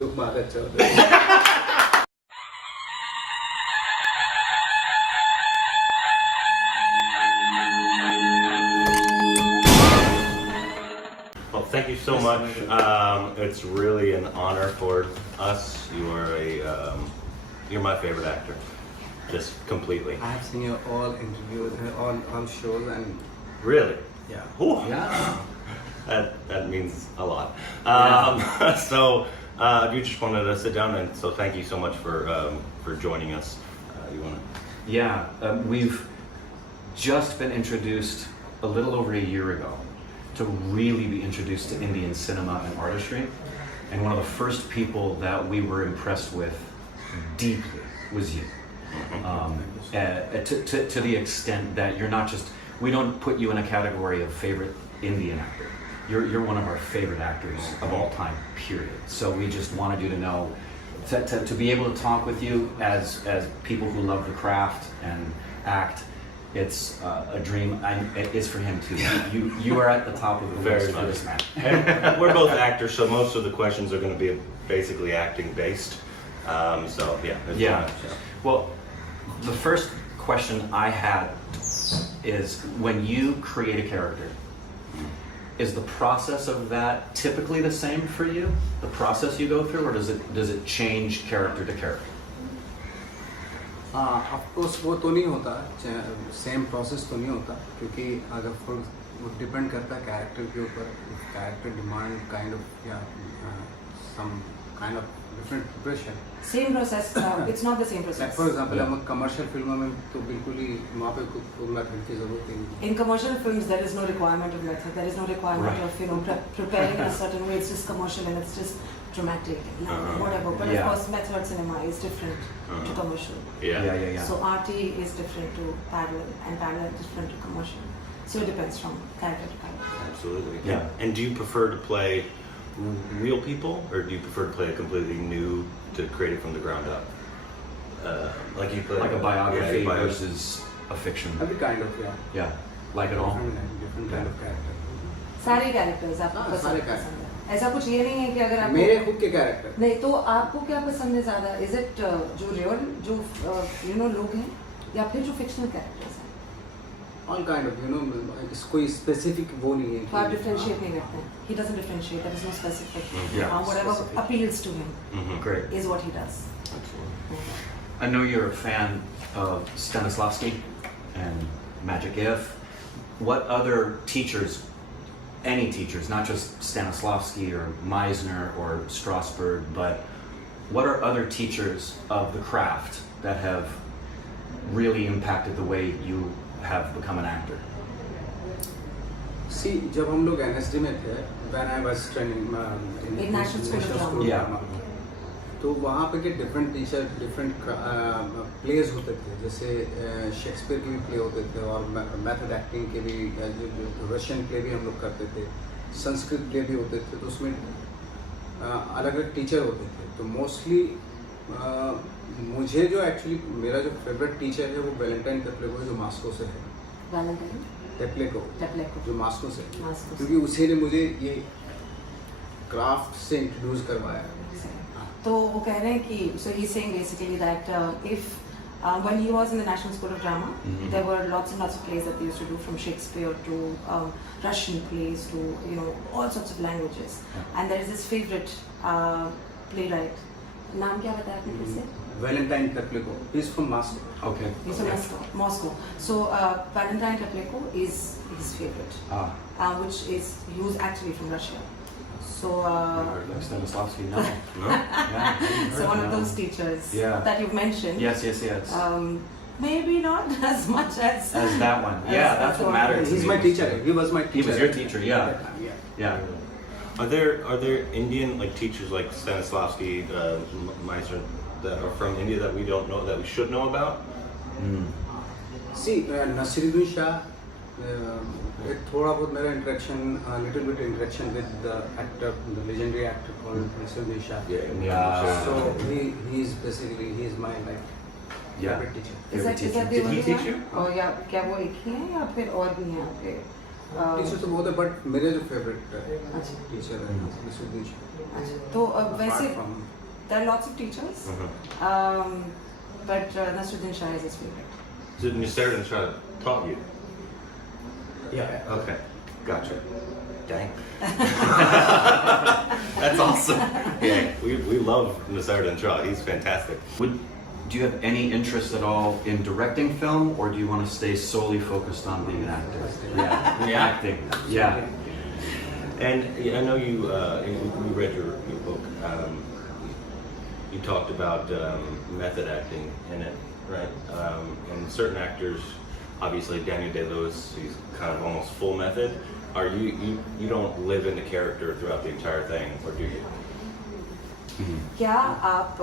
तो बात अच्छा होता है। Well, thank you so much. It's really an honor for us. You're my favorite actor, just completely. I have seen your all interviews, all shows, and Really? yeah. Whew. Yeah. That means a lot. So you just wanted to sit down, and so thank you so much for joining us. You want to? Yeah, we've just been introduced a little over a year ago to really be introduced to Indian cinema and artistry. And one of the first people that we were impressed with deeply was you. To the extent that you're not just, we don't put you in a category of favorite Indian actor. You're one of our favorite actors of all time, period. So we just wanted you to know, to be able to talk with you as people who love the craft and act, it's a dream, and it is for him too. You are at the top of the Very list for much. this man. And we're both actors, so most of the questions are going to be basically acting based. So yeah. it's Yeah. fun, so. Well, the first question I had is, when you create a character, is the process of that typically the same for you? The process you go through, or does it change character to character? Of course वो तो नहीं होता, same process तो नहीं होता, क्योंकि अगर वो डिपेंड करता है कैरेक्टर के ऊपर, कैरेक्टर डिमांड काइंड ऑफ या some kind of different preparation. Same process. It's not the same process. For example हम कमर्शियल फिल्मों में तो बिल्कुल ही वहाँ पे कोई मेथड की जरूरत ही नहीं. In commercial films, there is no requirement of method. There is no requirement of preparing in a certain way. It's just commercial and it's just dramatic, whatever. But of course, method cinema is different to commercial. Yeah. So RT is different to parallel, and parallel is different to commercial. So it depends from character to character. Absolutely. Yeah. And do you prefer to play real people, or do you prefer to play a completely new, to create it from the ground up? Like you play Like a biography yeah, versus a fiction? अभी kind of या Yeah, like it all? Different kind of character. सारे characters आपको हाँ, सारे पसंद है. ऐसा कुछ ये नहीं है कि अगर आपको मेरे खुद के कैरेक्टर नहीं तो आपको क्या पसंद है ज्यादा? इज इट जो रियल जो लोग हैं, या फिर जो फिक्शनल कैरेक्टर्स हैं? ऑल काइंड ऑफ कोई स्पेसिफिक वो नहीं है तो आप डिफरेंशिएट नहीं करते हैं. He doesn't differentiate. There is no specific. Yeah. Whatever Specific. appeals to him Great. is what he does. Absolutely. I know you're a fan of Stanislavski and Magic If. What other teachers, any teachers, not just Stanislavski or Meisner or Strasberg, but what are other teachers of the craft that have really impacted the way you have become an actor? सी जब हम लोग NSD में थे, when I was training In National School of Drama. Yeah. तो वहाँ पे के different teacher different pledge होते थे, जैसे शेक्सपियर के भी प्ले होते थे, और मेथड एक्टिंग के भी, रशियन प्ले भी हम लोग करते थे, संस्कृत प्ले भी होते थे. तो उसमें अलग अलग टीचर होते थे. तो मोस्टली मुझे जो एक्चुअली मेरा जो फेवरेट टीचर है वो वैलेंटाइन टेप्लेको, जो मास्को से है. Valentine. टेप्लेको Tlatelolco. जो मास्को से है. मास्को से. क्योंकि उसी ने मुझे ये क्राफ्ट से इंट्रोड्यूस करवाया. तो वो कह रहे हैं कि so he's saying basically that if when he was in the National School of Drama, there were lots and lots of plays that they used to do, from Shakespeare to Russian plays to all sorts of languages. And there is this favorite playwright. नाम क्या बताया आपने फिर से? Valentine Tepleko. He is from Moscow. Okay. He's from Moscow. So Valentine Tlatelolco is his favorite, which is he was actually from Russia. So Like Stanislavski, no. No? Yeah. so one of those teachers that you've mentioned. Yes. Maybe not as much as That one. Yeah, that's what matters. He's my teacher. He was my teacher. He was your teacher, yeah. Yeah. Are there Indian teachers like Stanislavski, Meisner, that are from India that we don't know, that we should know about? See, Nawazuddin Shah, थोड़ा बहुत मेरा interaction, little bit interaction with the actor, the legendary actor called Nawazuddin Shah. Yeah. So he is basically my favorite teacher. Is that teacher. the Did he only teach one? you? और या क्या वो एक ही है या फिर और भी हैं यहाँ पे? टीचर तो बहुत है बट मेरे जो फेवरेट अच्छा टीचर है नसरुद्दीन अच्छा तो वैसे Apart from- there are lots of teachers but Nawazuddin Shah is his favorite. Did Nawazuddin Shah taught you? Yeah. Okay, gotcha. Dang. That's awesome. Yeah, we love Nawazuddin Shah. He's fantastic. Do you have any interest at all in directing film, or do you want to stay solely focused on being an actor? Yeah, acting. Yeah. And I know you read your book. You talked about method acting in it, right? And certain actors, obviously Daniel Day-Lewis, he's kind of almost full method. Are you don't live in the character throughout the entire thing, or do you? क्या आप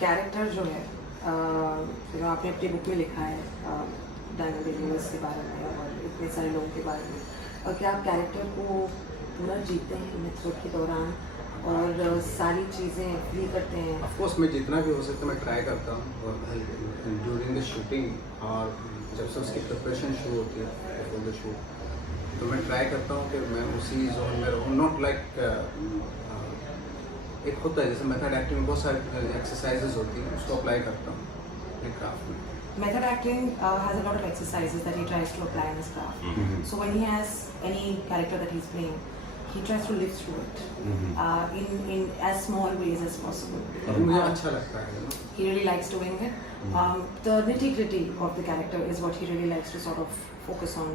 character जो है जो आपने अपनी book में लिखा है डैनियल डे-लुइस के बारे में और इतने सारे लोगों के बारे में, और क्या आप कैरेक्टर को पूरा जीते हैं मेथड के दौरान और सारी चीज़ें फील करते हैं? ऑफ कोर्स मैं जितना भी हो सकता है मैं ट्राई करता हूँ और ड्यूरिंग द शूटिंग और जब से उसकी प्रिपरेशन शुरू होती है बिफोर द शूट तो मैं ट्राई करता हूँ कि मैं उसी जोन में रहूँ. नॉट लाइक एक होता है जैसे मेथड एक्टिंग में बहुत सारी एक्सरसाइजेज होती हैं उसको अप्लाई करता हूँ अपने क्राफ्ट में. Method acting has a lot of exercises that he tries to apply in his craft. So when he has any character that he's playing, he tries to live through it in as small ways as possible. मुझे अच्छा लगता है. He really likes doing it. The nitty-gritty of the character is what he really likes to sort of focus on.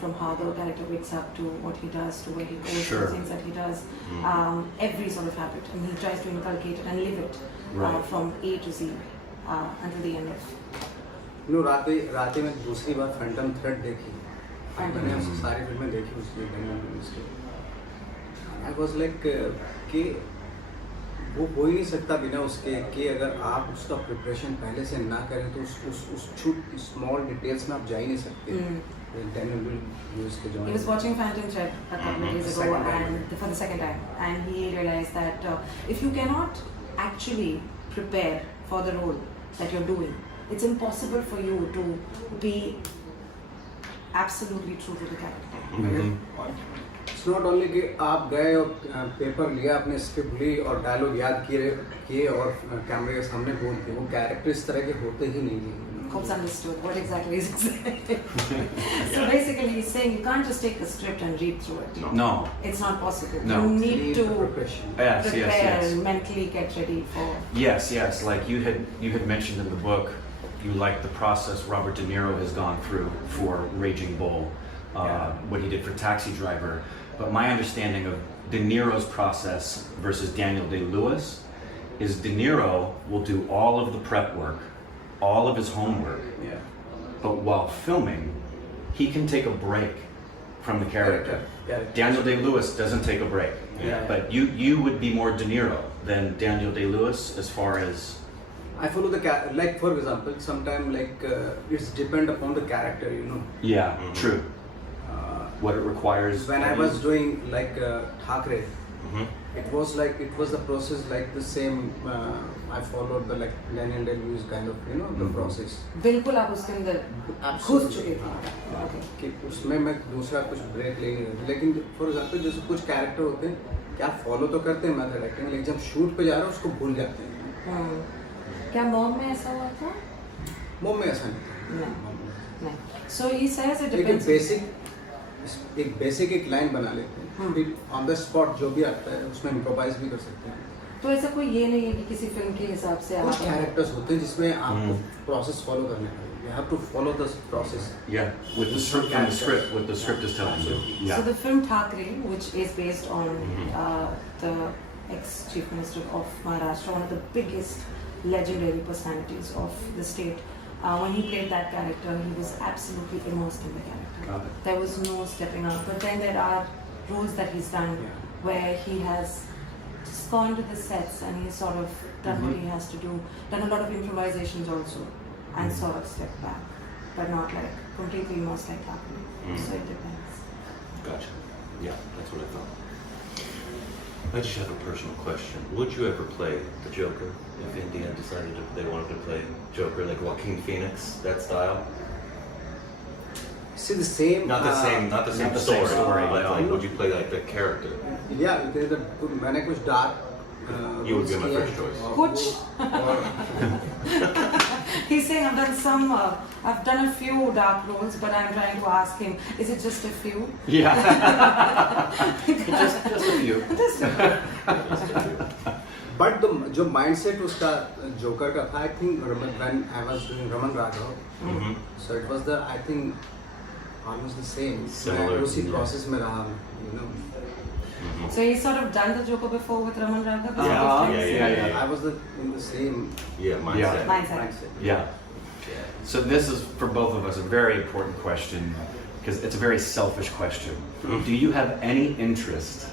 From how the character wakes up to what he does to where he goes, Sure. the things that he does, every sort of habit, and he tries to inculcate it and live it Right. from A to Z until the end of. रात में दूसरी बार Phantom thread देखी. मैंने उसकी सारी फिल्में देखी उसकी डैनियल डे-लुइस की. आई वाज लाइक कि वो हो ही नहीं सकता बिना उसके कि अगर आप उसका प्रिपरेशन पहले से ना करें तो उस छोटी स्मॉल डिटेल्स में आप जा ही नहीं सकते. डैनियल डे-लुइस के जो He was watching Phantom Thread a couple of days ago, Second time. and for the second time, and he realized that if you cannot actually prepare for the role that you're doing, it's impossible for you to be absolutely true to the character. It's not only कि आप गए और paper लिया अपने script ली और dialogue याद किए और कैमरे के सामने बोल दिए. वो कैरेक्टर इस तरह के होते ही नहीं है. Hope's understood what exactly is saying. So basically, he's saying you can't just take the script and read through it. No. It's not possible. No. You need to preparation. Yes, prepare yes, yes. and mentally get ready for. Yes, yes. Like you had mentioned in the book, you like the process Robert De Niro has gone through for Raging Bull, what he did for Taxi Driver. But my understanding of De Niro's process versus Daniel Day-Lewis is De Niro will do all of the prep work, all of his homework, but while filming, he can take a break from the character. Daniel Day-Lewis doesn't take a break. But you would be more De Niro than Daniel Day-Lewis as far as... I follow the like for example, sometimes like it's depend upon the character, you know. Yeah, true. What it requires. When I was doing like Thakre, it was the process like the same. I followed the like Daniel Day-Lewis kind of, you know, the process. बिल्कुल आप उसके अंदर घुस चुके थे. Okay. कि उसमें मैं दूसरा कुछ ब्रेक ले नहीं रहा. लेकिन फॉर एग्जाम्पल जैसे कुछ कैरेक्टर होते हैं कि आप फॉलो तो करते हैं मेथड एक्टिंग, लेकिन जब शूट पे जा रहे हो उसको भूल जाते हैं. क्या मॉम में ऐसा हुआ था? मॉम में ऐसा नहीं था. नहीं. So he says it लेकिन depends. बेसिक एक लाइन बना लेते हैं, फिर ऑन द स्पॉट जो भी आता है उसमें इम्प्रोवाइज भी कर सकते हैं. तो ऐसा कोई ये नहीं है कि किसी फिल्म के हिसाब से कुछ आप कैरेक्टर्स होते हैं जिसमें आपको प्रोसेस फॉलो करने का. You have to follow the process. Yeah, with the script, from the script, what the script is telling you. So Yeah. the film Thakre, which is based on the ex-chief minister of Maharashtra, one of the biggest legendary personalities of the state, when he played that character, he was absolutely immersed in the character. Got it. There was no stepping out. But then there are roles that he's done where he has just gone to the sets and he's sort of done what he has to do, done a lot of improvisations also, and sort of stepped back, but not like completely immersed like Thakre. So it depends. Gotcha. Yeah, that's what I thought. I just have a personal question. Would you ever play the Joker if India decided they wanted to play Joker, like Joaquin Phoenix, that style? See the same. Not the same not the same story, story, but no. like, would you play like the character? Yeah, मैंने कुछ dark. You would be my first choice. Kuch. He's saying I've done a few dark roles, but I'm trying to ask him, is it just a few? Yeah. just a few. Just a few. But the जो mindset उसका joker का था, I think when I was doing Raman Raghav, so it was I think almost the same. Similar, मैं उसी yeah. process में रहा, you know. So he's sort of done the Joker before with Raman Raghav? Yeah. I was in the same Yeah, mindset. Mindset. Yeah. So this is for both of us a very important question because it's a very selfish question. Do you have any interest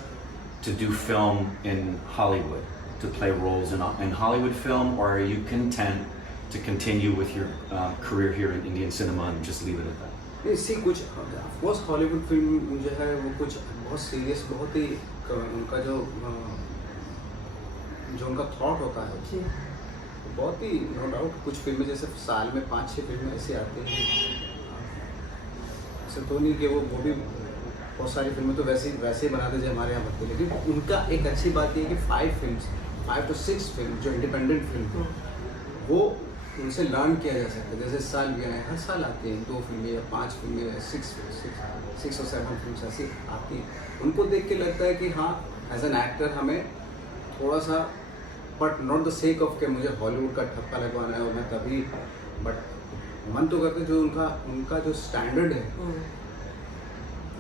to do film in Hollywood, to play roles in Hollywood film, or are you content to continue with your career here in Indian cinema and just leave it at that? इसी कुछ of course Hollywood film जो है वो कुछ बहुत serious, बहुत ही उनका जो उनका थॉट होता है बहुत ही नो डाउट कुछ फिल्में जैसे साल में 5-6 फिल्में ऐसी आती हैं, ऐसे तो नहीं कि वो भी बहुत सारी फिल्में तो वैसे ही बनाते जैसे हमारे यहाँ बनते, लेकिन उनका एक अच्छी बात ये है कि 5 to 6 फिल्म जो इंडिपेंडेंट फिल्म वो उनसे लर्न किया जा सकता है। जैसे इस साल भी आए, हर साल आती हैं 2 फिल्में या 5 फिल्में या 6 और 7 फिल्म ऐसी आती हैं, उनको देख के लगता है कि हाँ एज एन एक्टर हमें थोड़ा सा, but not the sake of के मुझे हॉलीवुड का ठप्पा लगवाना है और मैं तभी, बट मन तो करते जो उनका जो स्टैंडर्ड है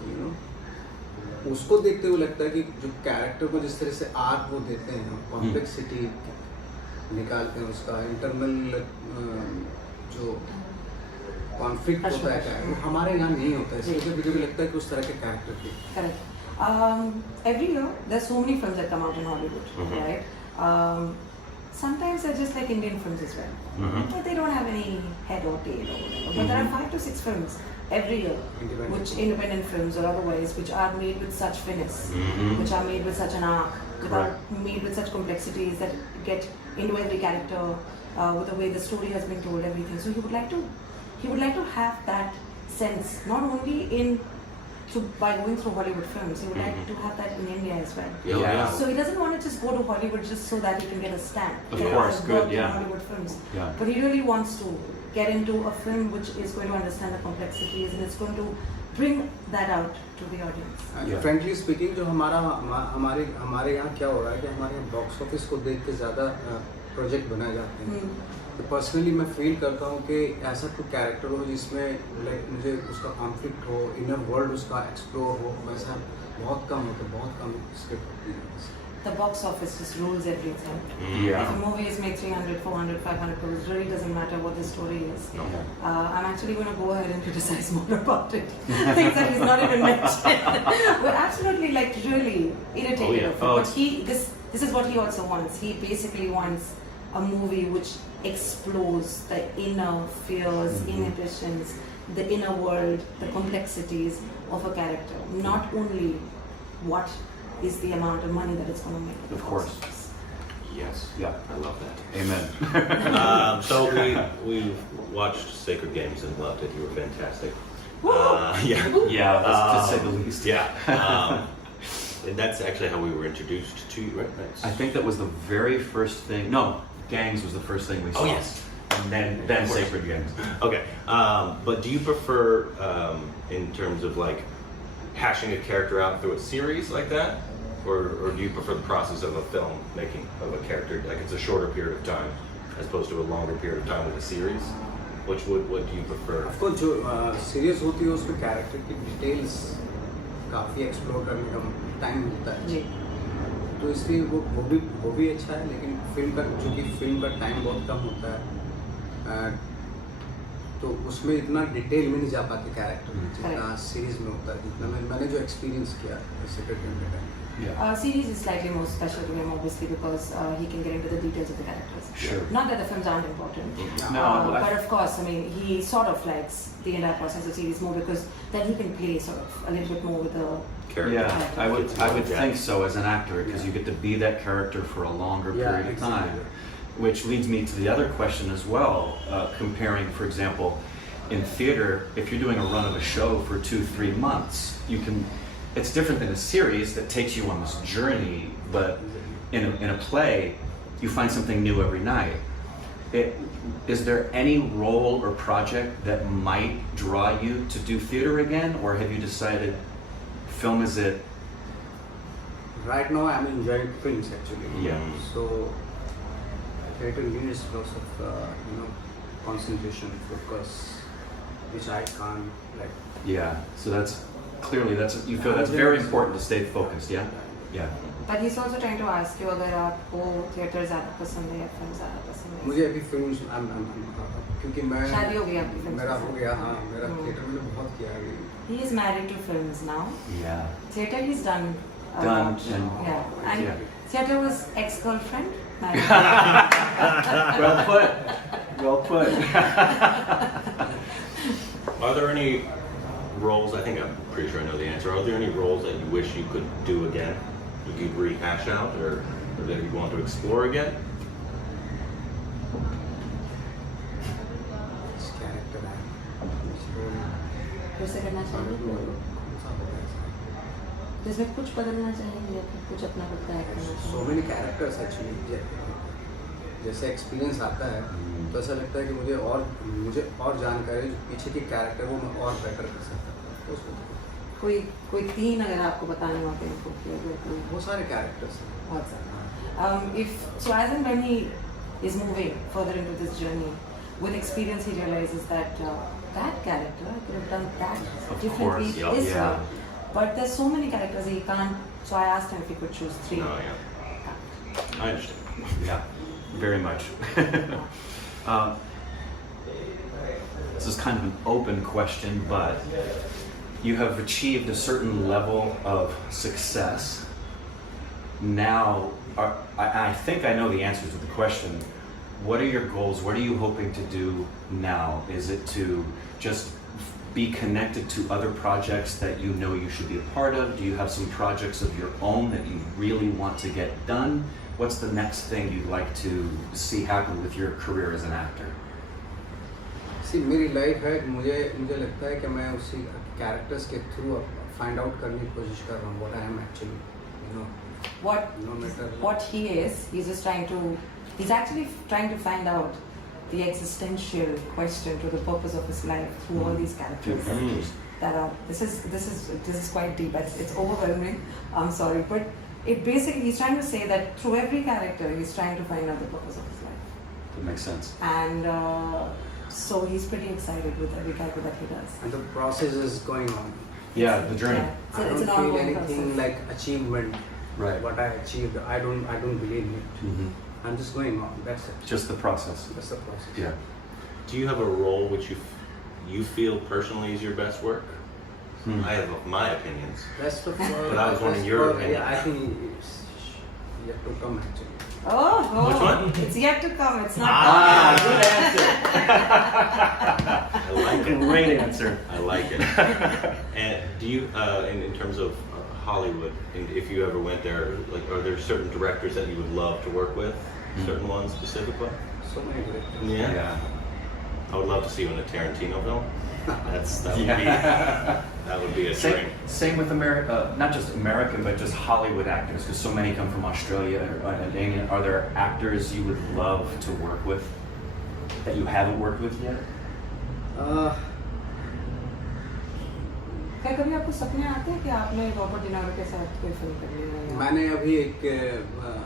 यू नो, उसको देखते हुए लगता है कि जो कैरेक्टर को जिस तरह से आर्ट वो देते हैं, कॉम्प्लेक्सिटी निकालते हैं, उसका इंटरनल जो कॉन्फ्लिक्ट होता है वो हमारे यहाँ नहीं होता है, इसलिए मुझे भी लगता है कि उस तरह के कैरेक्टर की Correct. Every year there's so many films that come out in Hollywood, right? Sometimes they're just like Indian films as well. But they don't have any head or tail or whatever. But there are 5 to 6 films every year, independent films or otherwise, which are made with such finesse, which are made with such an arc, made with such complexities that get into every character, with the way the story has been told, everything. So he would like to have that sense, not only by going through Hollywood films, he would like to have that in India as well. Yeah. So he doesn't want to just go to Hollywood just so that he can get a stamp. Of course, good, in yeah. Hollywood films. Yeah. But he really wants to get into a film which is going to understand the complexities and it's going to bring that out to the audience. Frankly speaking, जो हमारे यहाँ क्या हो रहा है कि हमारे यहाँ बॉक्स ऑफिस को देख के ज़्यादा प्रोजेक्ट बनाए जाते हैं। तो पर्सनली मैं फील करता हूँ कि ऐसा कोई कैरेक्टर हो जिसमें लाइक मुझे उसका कॉन्फ्लिक्ट हो, इनर वर्ल्ड उसका एक्सप्लोर हो, वैसा बहुत कम होता है, बहुत कम स्क्रिप्ट होती है। The box office just rules everything. Yeah. If a movie is made 300, 400, 500 crores, it really doesn't matter what the story is. No. I'm actually going to go ahead and criticize more about it. Things that he's not even mentioned. We're absolutely like really irritated of it. But this is what he also wants. He basically wants a movie which explores the inner fears, inhibitions, the inner world, the complexities of a character. Not only what is the amount of money that it's going to make. Of course. Yes. Yeah. I love that. Amen. So we watched Sacred Games and loved it. You were fantastic. Yeah, that's to say the least. Yeah. And that's actually how we were introduced to you, right? I think that was the very first thing. No, Gangs was the first thing we saw. Oh, yes. And then Sacred Games. Okay. But do you prefer, in terms of like hashing a character out through a series like that? Or do you prefer the process of a film making of a character? Like it's a shorter period of time as opposed to a longer period of time with a series? What do you prefer? Of course, जो series होती है उसमें character की details काफ़ी explore करने का time मिलता है, तो इसलिए वो भी अच्छा है, लेकिन चूँकि फिल्म का टाइम बहुत कम होता है तो उसमें इतना डिटेल में नहीं जा पाते कैरेक्टर जितना सीरीज में होता है, जितना मैंने जो एक्सपीरियंस किया सेक्रेट गेम के time. Series is slightly more special to him, obviously, because he can get into the details of the characters. Sure. Not that the films aren't important, but of course, I mean, he sort of likes the entire process of series more because then he can play sort of a little bit more with the character. Yeah, I would think so as an actor because you get to be that character for a longer period of time. Which leads me to the other question as well, comparing, for example, in theater, if you're doing a run of a show for 2-3 months, it's different than a series that takes you on this journey, but in a play, you find something new every night. Is there any role or project that might draw you to do theater again, or have you decided film is it? Right now I'm enjoying films actually. Yeah. So theater needs lots of concentration, focus, which I can't like. Yeah. So you feel that's very important to stay focused. Yeah. Yeah. But he's also trying to ask you अगर आपको theater ज़्यादा पसंद है या film ज़्यादा पसंद है? मुझे अभी फिल्म्स क्योंकि मैं शादी हो गई आपकी फिल्म मेरा हो गया हाँ मेरा थिएटर में बहुत किया है अभी. He is married to films now. Yeah. Theater he's done. A Done lot. and- Yeah. And yeah. theater was ex-girlfriend. Married. Well put. Well put. Are there any roles, I think I'm pretty sure I know the answer, are there any roles that you wish you could do again? You could rehash out or that you want to explore again? This character है. फिर से करना चाहिए. जिसमें कुछ बदलना चाहिए या फिर कुछ अपना खुद का एक्ट करना So चाहिए. many characters actually. जैसे एक्सपीरियंस आता है तो ऐसा लगता है कि मुझे और जानकारी जो पीछे की कैरेक्टर वो मैं और बेटर कर सकता हूँ. तो उसको कोई 3 अगर आपको बताने होते हैं तो बहुत सारे कैरेक्टर्स हैं. बहुत सारे. So as and when he is moving further into this journey, with experience he realizes that that character I could have done that Of differently course, yeah. this Yeah. way. But there's so many characters he can't. So I asked him if he could choose 3. No, yeah. I understand. Yeah. Very much. This is kind of an open question, but you have achieved a certain level of success. Now, I think I know the answer to the question. What are your goals? What are you hoping to do now? Is it to just be connected to other projects that you know you should be a part of? Do you have some projects of your own that you really want to get done? What's the next thing you'd like to see happen with your career as an actor? See, मेरी life है मुझे लगता है कि मैं उसी characters के through find out करने की कोशिश कर रहा हूँ what I am actually, no matter What he is, he's actually trying to find out the existential question to the purpose of his life through all these characters. This is quite deep. It's overwhelming. I'm sorry, but it basically he's trying to say that through every character he's trying to find out the purpose of his life. That makes sense. And so he's pretty excited with every character that he does. and the process is going on. Yeah, the journey. Yeah. I It's don't an feel ongoing anything process. like achievement. Right. What I achieved, I don't believe in it. Mm-hmm. I'm just going on. That's it. Just the process. That's the process. Yeah. Do you have a role which you feel personally is your best work? I have my opinions. That's the. But I was wondering your opinion. Yeah, I think it's yet to come actually. Oh, Which one? It's yet to come. It's not. Good answer. I like it. Great answer. I like it. And do you, in terms of Hollywood, and if you ever went there, like, are there certain directors that you would love to work with? Certain ones specifically? So many directors. Yeah. I would love to see you in a Tarantino film. That would be a dream. Same with not just American, but just Hollywood actors, because so many come from Australia and England. Are there actors you would love to work with that you haven't worked with yet? क्या कभी आपको सपने आते हैं कि आपने Robert डिनारो के साथ कोई फिल्म करनी है? मैंने अभी एक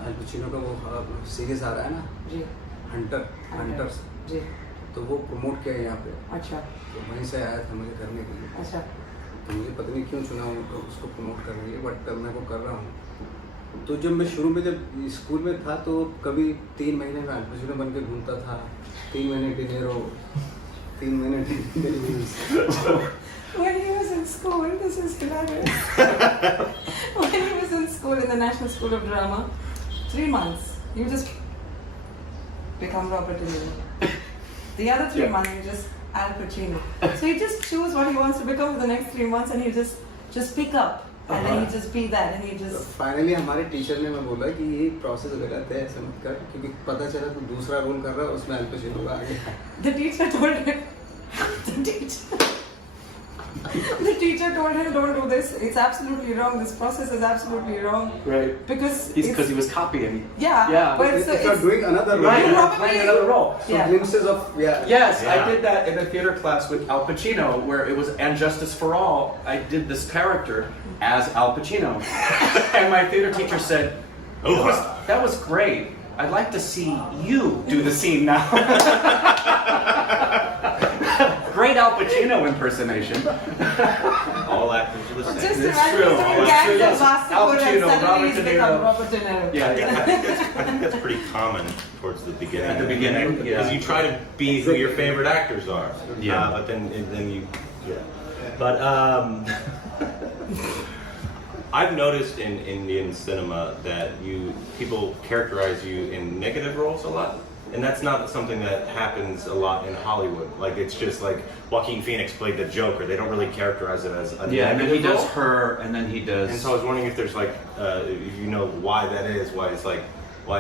अल पचिनो का वो सीरीज आ रहा है ना जी. हंटर्स जी. तो वो प्रमोट किया है यहाँ पे. अच्छा. तो वहीं से आया था मुझे करने के लिए. अच्छा. तो मुझे पता नहीं क्यों चुना उनको उसको प्रमोट करने के लिए, बट मैं वो कर रहा हूँ. तो जब मैं शुरू में जब स्कूल में था तो कभी 3 महीने में अल पचिनो बन के घूमता था. 3 महीने डिनेरो, 3 महीने De Niro. When he was in school, this is hilarious. When he was in school in the National School of Drama, 3 months, you just become Robert De Niro. The other 3 months, you just Al Pacino. So he just choose what he wants to become for the next 3 months, and he just pick up, and then he just be that, and he just. Finally हमारे teacher ने मैं बोला कि ये process गलत है, ऐसा मत कर, क्योंकि पता चला तू दूसरा रोल कर रहा है उसमें अल पचिनो आ गया. The teacher told him The teacher told him, don't do this. It's absolutely wrong. This process is absolutely wrong. Right. Because Because he was copying. Yeah. Yeah. But If it's, you're doing another role, Right, and I'm probably- playing another role. so Yeah. glimpses of Yes, Yeah. I did that in a theater class with Al Pacino, where it was And Justice for All. I did this character as Al Pacino, and my theater teacher said, "That was great. I'd like to see you do the scene now." Great Al Pacino impersonation. All actors are the same. Just It's imagine true. he's doing It's gangs true, of yes. Al Bastard and Pacino, suddenly Robert he's De become Niro. Robert De Niro. Yeah, yeah. I think that's pretty common towards the beginning. At the beginning, because yeah. you try to be who your favorite actors are. Yeah. But then you, yeah. But I've noticed in Indian cinema that people characterize you in negative roles a lot. And that's not something that happens a lot in Hollywood. Like, it's just like Joaquin Phoenix played the Joker. They don't really characterize it as a Yeah, and then he negative does role. her, and then he does. And so I was wondering if there's like, if you know why that is, why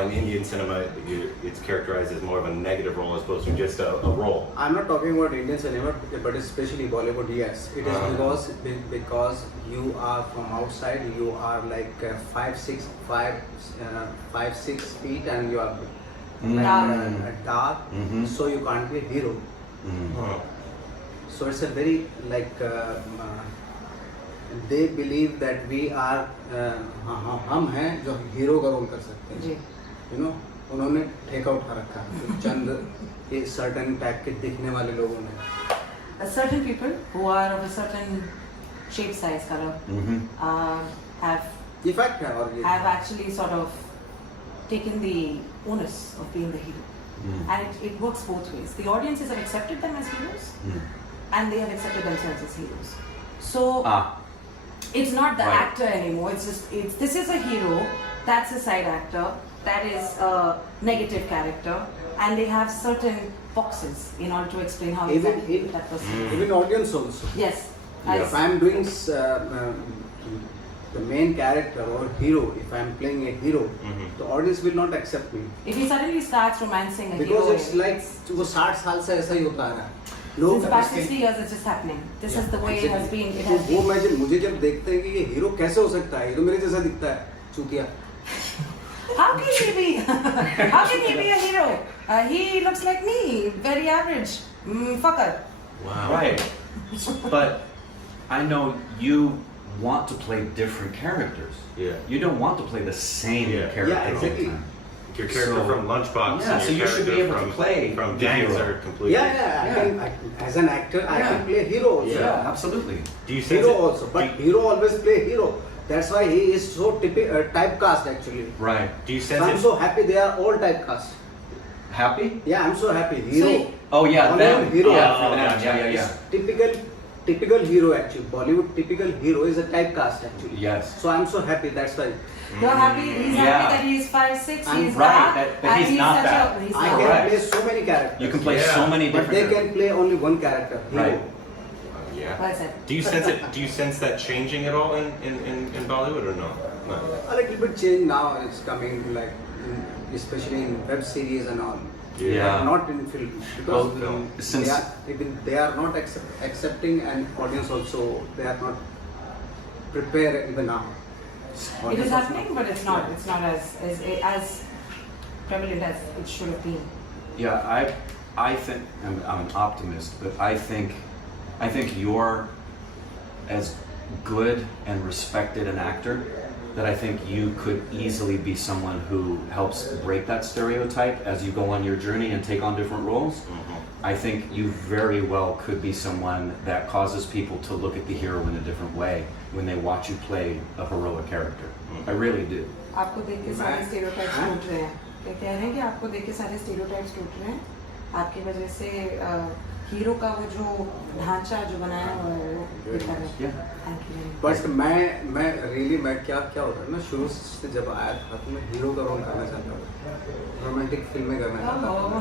in Indian cinema it's characterized as more of a negative role as opposed to just a role. I'm not talking about Indian cinema, but especially Bollywood. Yes, it is because you are from outside. You are like 5'6", 5'6" feet, and you are like, dark. So you can't be a hero. So it's a very like they believe that we are हम हैं जो hero का role कर सकते हैं. You know, उन्होंने ठेका उठा रखा है चंद ये certain type के दिखने वाले लोगों ने. Certain people who are of a certain shape, size, color have ये fact है और ये actually sort of taken the onus of being the hero. And it works both ways. The audiences have accepted them as heroes, and they have accepted themselves as heroes. So it's not the Right. actor anymore. This is a hero. That's a side actor. That is a negative character, and they have certain boxes in order to explain how exactly that person. even audience also. Yes. If I'm doing the main character or hero, if I'm playing a hero, the audience will not accept me If he suddenly starts romancing a because hero, it's like वो 60 साल से ऐसा ही होता आ रहा है. since the past 60 years, it's just happening. This is the way it has been. It has वो been. मुझे जब देखते हैं कि ये हीरो कैसे हो सकता है, ये तो मेरे जैसा दिखता है, चूतिया. How can he be? How can he be a hero? He looks like me, very average. Fucker. Wow. Right. But I know you want to play different characters. Yeah. You don't want to play the same Yeah. character Yeah, exactly. all the time. Your character So- from Lunchbox. Yeah, and so your you should be character able to play from the Gangs hero. are completely. I can, as an actor, I Yeah. can play hero also. Yeah, absolutely. Do you sense Hero it? also, but hero always play hero. That's why he is so typecast actually. Right. Do you So sense I'm it? so happy they are all typecast. Happy? Yeah, I'm so happy. Hero. So Oh yeah, Bollywood them. hero. Yeah, yeah. It's typical hero actually. Bollywood typical hero is a typecast actually. Yes. So I'm so happy. That's why You're happy. He's Yeah. happy that he's 5'6". I'm He's right, dark, but and he's not such that. a. He's I not. can Correct. play so many characters. You can play Yeah. so many but different. they can play only one character. Hero. Right. Yeah. Well said. Do you sense it? Do you sense that changing at all in Bollywood or no? No. A little bit change now. It's coming like, especially in web series and all. Yeah. Not in film Well, because since- they are not accepting, and audience also they are not prepared even now. It is happening, but it's not. It's not as prevalent as it should have been. Yeah, I think I'm an optimist, but I think you're as good and respected an actor that I think you could easily be someone who helps break that stereotype as you go on your journey and take on different roles. I think you very well could be someone that causes people to look at the hero in a different way when they watch you play a heroic character. I really do. आपको देख के सारे stereotypes टूट रहे हैं. क्या कह रहे हैं कि आपको देख के सारे stereotypes टूट रहे हैं. आपकी वजह से हीरो का वो जो ढांचा जो बनाया हुआ है वो बेकार है. Yeah. Thank you very much. But मैं क्या होता है ना, शुरू से जब आया था तो मैं हीरो का रोल करना चाहता था, रोमांटिक फिल्में करना चाहता था.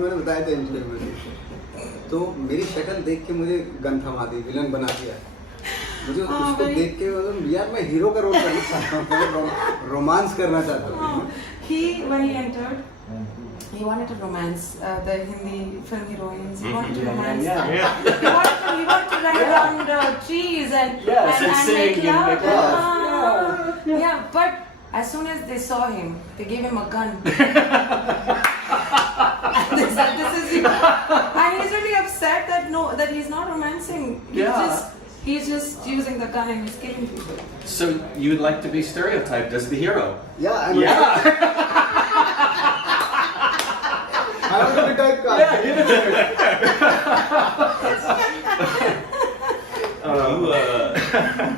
मैंने बताया था इंटरव्यू में. तो मेरी शक्ल देख के मुझे गन थमा दी, विलन बना दिया. मुझे उसको देख के मतलब यार मैं हीरो का रोल करना चाहता हूँ, रोमांस करना चाहता हूँ. When he entered, He wanted to romance the Hindi film heroines. He wanted to romance. Yeah. He wanted to run around trees and sing make love. and make love. Yeah, but as soon as they saw him, they gave him a gun. And they said, "This is you." And he's really upset that he's not romancing. He's just using the gun and he's killing people. So you'd like to be stereotyped as the hero? Yeah, I want to be typecast. Yeah, give it to me.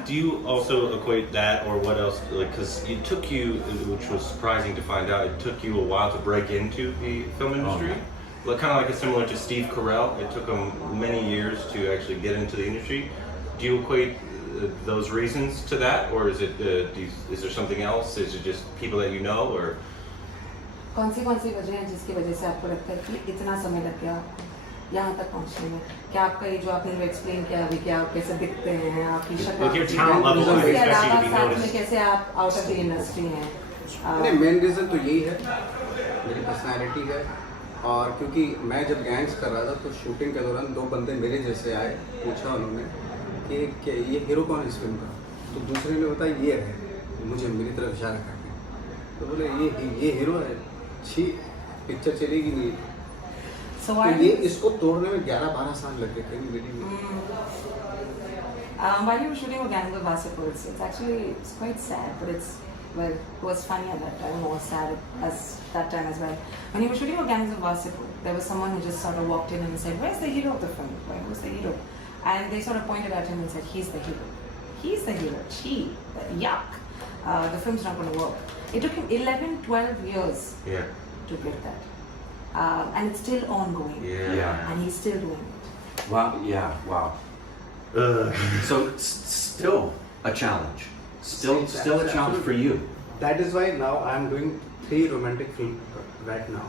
Do you also equate that, or what else? Like, because it took you, which was surprising to find out, it took you a while to break into the film industry. Like, kind of like similar to Steve Carell. It took him many years to actually get into the industry. Do you equate those reasons to that, or is it is there something else? Is it just people that you know, or? कौन सी वजह है जिसकी वजह से आपको लगता है कि इतना समय लग गया आपको यहाँ तक पहुँचने में? क्या आपका ये जो आपने एक्सप्लेन किया अभी, क्या आप कैसे दिखते हैं, आपकी शक्ल, With your talent level, I उसके expect you अलावा to be साथ में noticed. कैसे आप आउट ऑफ द इंडस्ट्री हैं? नहीं, मेन रीज़न तो यही है, मेरी पर्सनैलिटी है। और क्योंकि मैं जब गैंग्स कर रहा था तो शूटिंग के दौरान 2 बंदे मेरे जैसे आए, पूछा उन्होंने कि ये हीरो कौन है इस फिल्म का? तो दूसरे ने बताया ये है, मुझे मेरी तरफ इशारा करके, तो बोले ये हीरो है, छी पिक्चर चलेगी नहीं। So तो ये इसको तोड़ने में 11-12 साल लग गए थे मेरी। While you were shooting with Gangs of Wasseypur, it's quite sad, but it was funny at that time, more sad as that time as well. When you were shooting with Gangs of Wasseypur, there was someone who just sort of walked in and said, "Where's the hero of the film? Who's the hero?" And they sort of pointed at him and said, "He's the hero. He's the hero. Gee, yuck. The film's not going to work." It took him 11-12 years to get that. And it's still ongoing. Yeah. And he's still doing it. Wow. Yeah. Wow. So still a challenge. Still a challenge for you. That is why now I am doing 3 romantic films right now.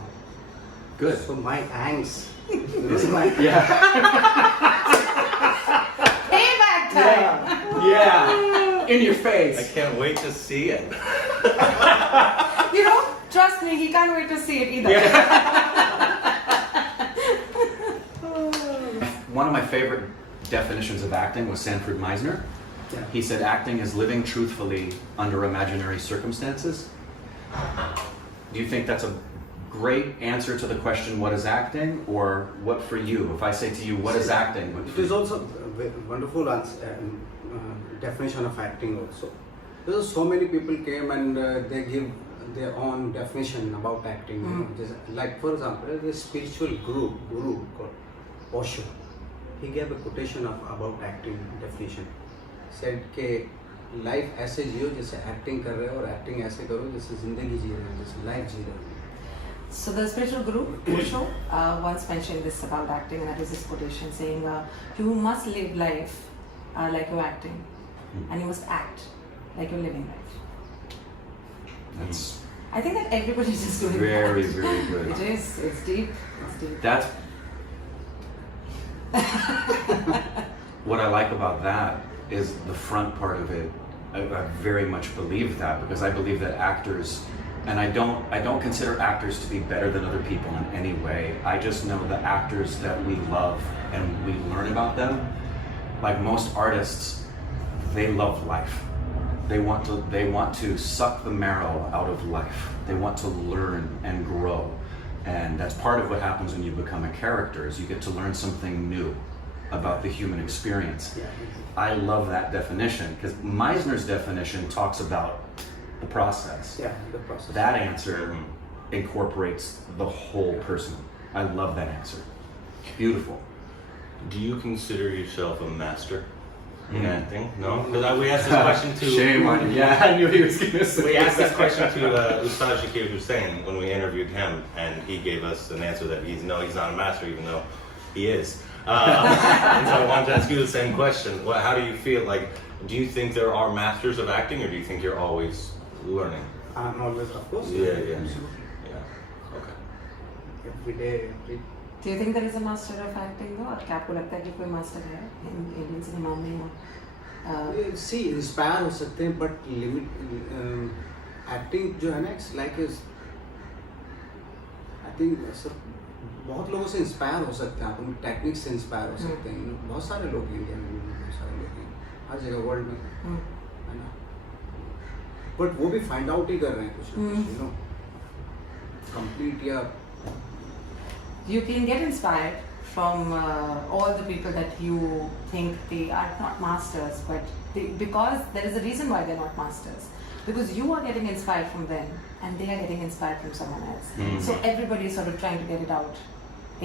Good. So my angst is my Payback time! Yeah. In your face. I can't wait to see it. You know, trust me, he can't wait to see it either. One of my favorite definitions of acting was Sanford Meisner. Yeah. He said acting is living truthfully under imaginary circumstances. Do you think that's a great answer to the question, what is acting? Or what for you? If I say to you, what is acting? It is also a wonderful definition of acting also. Because so many people came and they give their own definition about acting. You know, like for example, the spiritual guru called Osho. He gave a quotation about acting definition. Said कि life ऐसे जियो जैसे acting कर रहे हो और acting ऐसे करो जैसे जिंदगी जी रहे हो, जैसे लाइफ जी रहे हो। So the spiritual guru Osho once mentioned this about acting, and that is his quotation saying, "You must live life like you're acting, and you must act like you're living life." That's I think that everybody is just doing very, that. very good. It is. It's deep. It's deep. That's what I like about that is the front part of it. I very much believe that, because I believe that actors, and I don't consider actors to be better than other people in any way. I just know the actors that we love and we learn about them. Like most artists, they love life. They want to suck the marrow out of life. They want to learn and grow. And that's part of what happens when you become a character, is you get to learn something new about the human experience. I love that definition, because Meisner's definition talks about the process. Yeah, the process. That answer incorporates the whole person. I love that answer. Beautiful. Do you consider yourself a master in acting? No? Because we asked this question to... Shame on you. Yeah, I knew he was going to say We asked this question to Ustad Shakir Hussain when we interviewed him, and he gave us an answer that he's not a master, even though he is. And so I wanted to ask you the same question. How do you feel? Like, do you think there are masters of acting, or do you think you're always learning? I'm always, of course. Yeah. Absolutely. Yeah. Okay. Every day, Do you think there is a master of acting though? और क्या आपको लगता है कि कोई master है Indian cinema में? See, inspire हो सकते हैं, but limit acting जो है ना, it's like I think sir बहुत लोगों से इंस्पायर हो सकते हैं आप, उन टेक्निक से इंस्पायर हो सकते हैं, बहुत सारे लोग इंडिया में, बहुत सारे लोग हैं हर जगह वर्ल्ड में, है ना, बट वो भी फाइंड आउट ही कर रहे हैं कुछ ना कुछ, यू नो, कंप्लीट या You can get inspired from all the people that you think they are not masters, but because there is a reason why they're not masters. Because you are getting inspired from them and they are getting inspired from someone else. So everybody is sort of trying to get it out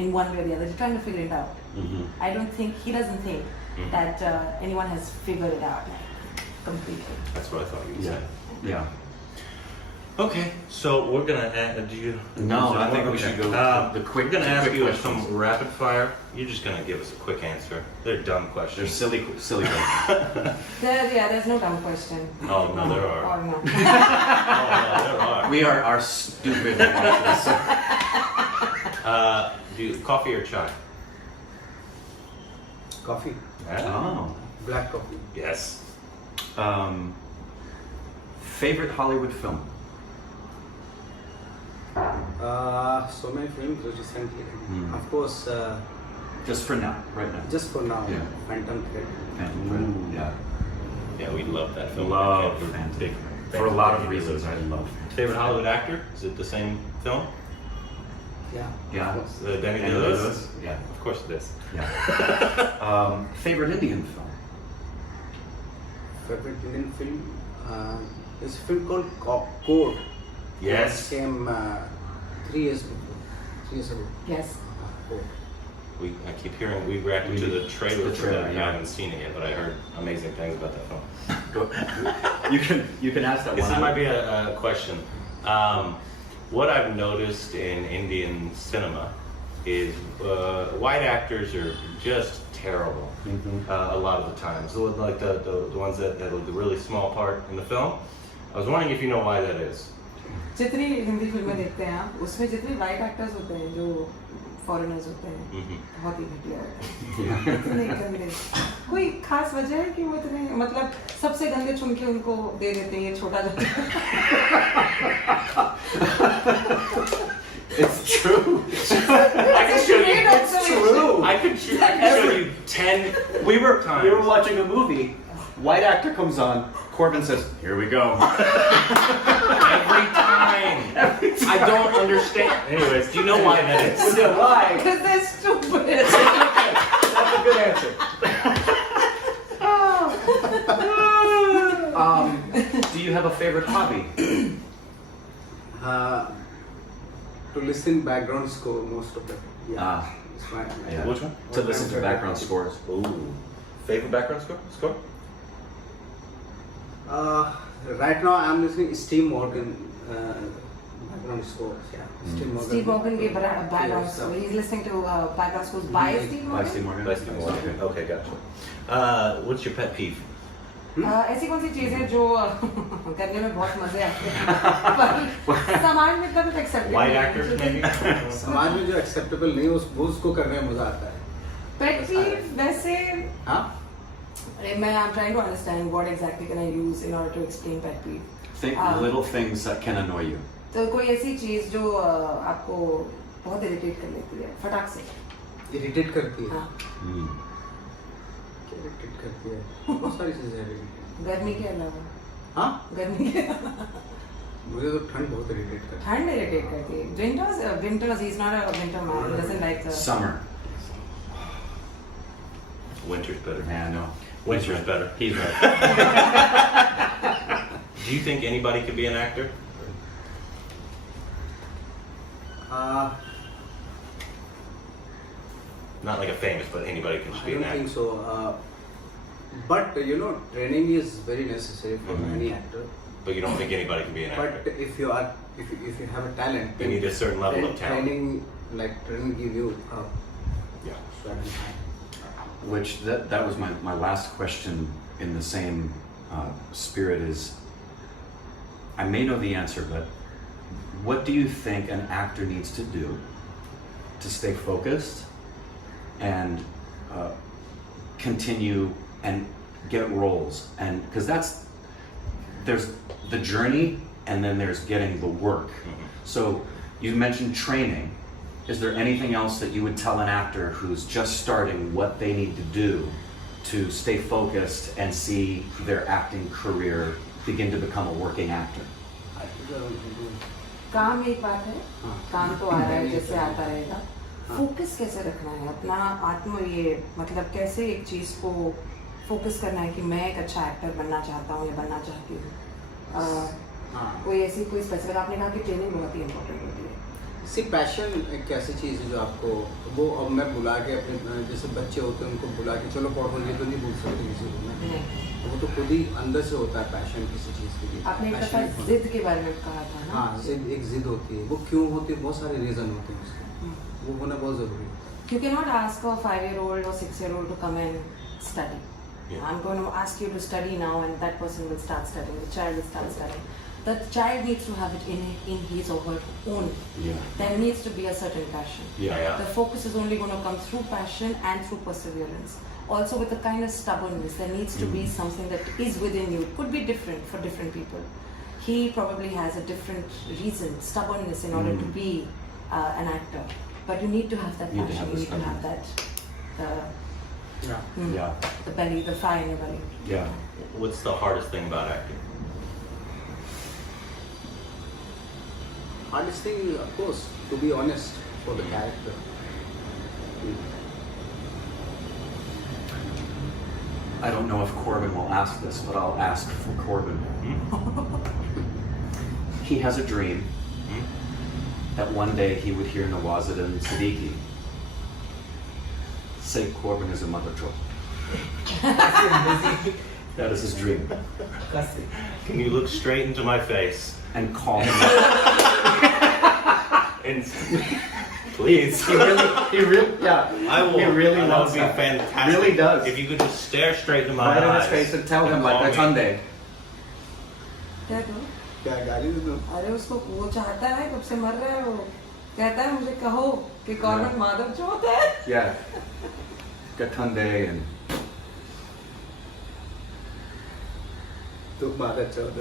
in one way or the other. They're trying to figure it out. I don't think, he doesn't think that anyone has figured it out completely. That's what I thought you would say. Yeah. Okay, so we're gonna add. Do you? No, is there I think more? we Okay. should go to the quick. We're gonna ask quick you questions. some rapid fire. You're just gonna give us a quick answer. They're dumb They're questions. silly questions. There's no dumb question. Oh no, there are. Or no. Oh no, there are. We are stupid watchers. Do coffee or chai? coffee, Oh. black coffee. Yes. Favorite Hollywood film? So many films recently, of course, Just for now, right now. just for now, Yeah. Phantom Thread. Yeah. Yeah, we love that film. Love We're Phantom. big For a fans lot of of it. reasons, I love. Favorite Hollywood actor? Is it the same film? Yeah. Yeah. Of course. Danny Danny Lewis? Lewis? Yeah. Of course it is. Yeah. Favorite Indian film? Favorite Indian film? There's a film called Code. Yes. It came 3 years before. 3 years ago. Yes. Code. I keep hearing we reacted to the trailer The for that. trailer, I yeah. haven't seen it yet, but I heard amazing things about that film. You can ask that This one. might be a question. What I've noticed in Indian cinema is white actors are just terrible a lot of the times. So like the ones that have the really small part in the film. I was wondering if you know why that is. जितनी हिंदी फिल्में देखते हैं आप, उसमें जितने white actors होते हैं जो फॉरेनर्स होते हैं, बहुत ही घटिया होते हैं, इतने गंदे। कोई खास वजह है कि वो इतने, मतलब सबसे गंदे चुन के उनको दे देते हैं, ये छोटा जाता है। It's true. I can show you. It's true. I could show you 10 We were times. watching a movie. White actor comes on. Corbin says, "Here we go." Every time. I don't understand. Anyways, do you know why that is? Why? Because they're stupid. That's a good answer. Do you have a favorite hobby? To listen background score most of the time. Yeah. It's fine. Yeah. Which one? To listen to background scores. Ooh. Favorite background score? Right now I'm listening Steve Morgan background scores. Yeah. Steve Morgan के background Yeah, score. He's listening to background scores by Steve By Morgan. Steve Morgan. Nice to meet you. Okay, gotcha. What's your pet peeve? ऐसी कौन सी चीजें जो करने में बहुत मजे आते हैं, पर समाज में इतना कुछ एक्सेप्टेबल White actors, maybe? समाज में जो एक्सेप्टेबल नहीं है उसको करने में मजा आता है। Pet peeve वैसे हाँ? I'm trying to understand what exactly can I use in order to explain pet peeve. Think little things that can annoy you. तो कोई ऐसी चीज जो आपको बहुत इरिटेट कर लेती है फटाक से। इरिटेट करती है। हाँ। क्या इरिटेट करती है? बहुत सारी चीजें इरिटेट। गर्मी के अलावा। हाँ? गर्मी के मुझे तो ठंड बहुत इरिटेट करती है। ठंड इरिटेट करती है। Winters, he's not a winter man. He doesn't like the Summer. Winter's better. Yeah, no. Winter's better. He's right. Do you think anybody could be an actor? Not like a famous, but anybody can just I be an don't actor. think so. But you know, training is very necessary for any actor. But you don't think anybody can be an actor? But if you have a talent, You need a certain level of talent. Training give you Yeah. certain time. Which that was my last question in the same spirit is, I may know the answer, but what do you think an actor needs to do to stay focused and continue and get roles? And because there's the journey and then there's getting the work. So you mentioned training. is there anything else that you would tell an actor who's just starting what they need to do to stay focused and see their acting career begin to become a working actor? काम एक बात है, काम तो आ रहा है जैसे आता रहेगा. फोकस कैसे रखना है अपना आत्म ये मतलब कैसे एक चीज को फोकस करना है कि मैं एक अच्छा एक्टर बनना चाहता हूँ या बनना चाहती हूँ. कोई ऐसी कोई स्पेसिफिक आपने कहा कि ट्रेनिंग बहुत ही इम्पोर्टेंट होती है. सी पैशन एक ऐसी चीज़ है जो आपको वो अब मैं बुला के अपने जैसे बच्चे होते हैं उनको बुला के चलो पढ़ो ये तो नहीं बोल सकते किसी को मैं वो तो खुद ही अंदर से होता है पैशन किसी चीज़ के लिए. आपने एक दफा जिद के बारे में कहा था ना. हाँ एक जिद होती है. वो क्यों होती है बहुत सारे रीज़न होते हैं उसके. वो होना बहुत ज़रूरी है. You cannot ask a 5-year-old or 6-year-old to come and study. I'm going to ask you to study now, and that person will start studying. The child will start studying. The child needs to have it in his or her own. There needs to be a certain passion. The focus is only going to come through passion and through perseverance. Also with a kind of stubbornness, there needs to be something that is within you. It could be different for different people. He probably has a different reason, stubbornness in order to be an actor. But you need to have that passion, you need to have that, the belly, the fire in your belly. Yeah. What's the hardest thing about acting? Hardest thing, of course, to be honest for the character. I don't know if Corbin will ask this, but I'll ask for Corbin. He has a dream that one day he would hear Nawazuddin Siddiqui say Corbin is a mother troll. That is his dream. Can you look straight into my face And call him. and please? He really, yeah. I will. He really that loves would be that. fantastic. Really does. If you could just stare straight into my Right in eyes his face and tell him like call that's me. Sunday. क्या करो? क्या गाली दे दो? अरे उसको वो चाहता है कब से मर रहा है वो कहता है मुझे कहो कि गवर्नमेंट माधव चौथ है. Yeah. Gatunde and तुम मारा चौथ.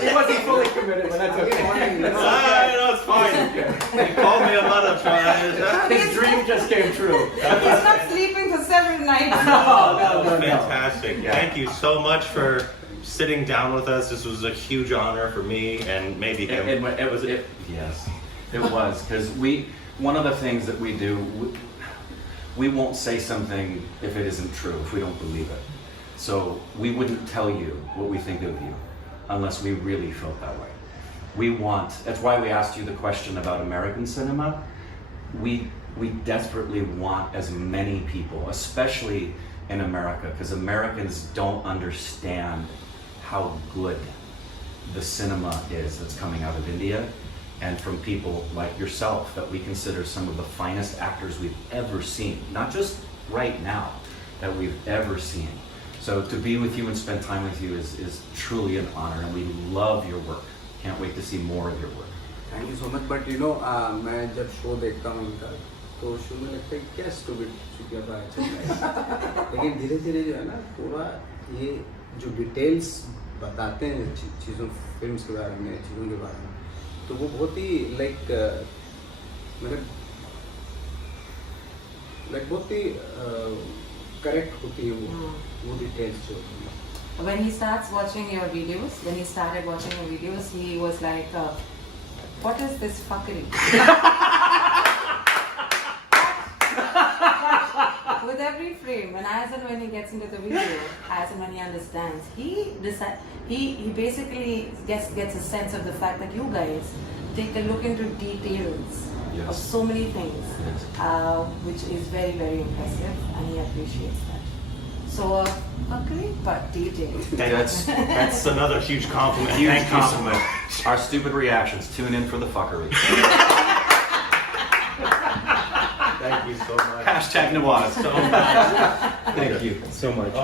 he wasn't fully committed, but that's okay. No, it's fine. You called me a mother child. His dream just came true. He's not sleeping for several nights. No. Fantastic. Yeah. Thank you so much for sitting down with us. This was a huge honor for me and maybe him. Yes, it was because one of the things that we do, we won't say something if it isn't true, if we don't believe it. So we wouldn't tell you what we think of you unless we really felt that way. That's why we asked you the question about American cinema. We desperately want as many people, especially in America, because Americans don't understand how good the cinema is that's coming out of India, and from people like yourself that we consider some of the finest actors we've ever seen, not just right now, that we've ever seen. So to be with you and spend time with you is truly an honor, and we love your work. Can't wait to see more of your work. Thank you so much. But you know, मैं जब show देखता हूँ उनका तो show में लगता है क्या स्टूपिड चुतिया चल रहा है. लेकिन धीरे धीरे जो है ना पूरा ये जो डिटेल्स बताते हैं चीज़ों फिल्म्स के बारे में चीज़ों के बारे में तो वो बहुत ही लाइक बहुत ही करेक्ट होती है वो डिटेल्स जो होती है. When he starts watching your videos, when he started watching your videos, he was like, "What is this fuckery?" With every frame, and as and when he gets into the video, as and when he understands, he basically gets a sense of the fact that you guys take a look into details of so many things, which is very, very impressive, and he appreciates that. So, fuckery, but details. That's another huge compliment. Huge Thank you so much. Our stupid reactions. Tune in for the fuckery. Thank you so much. Hashtag Nawaz. So much. Thank you so much.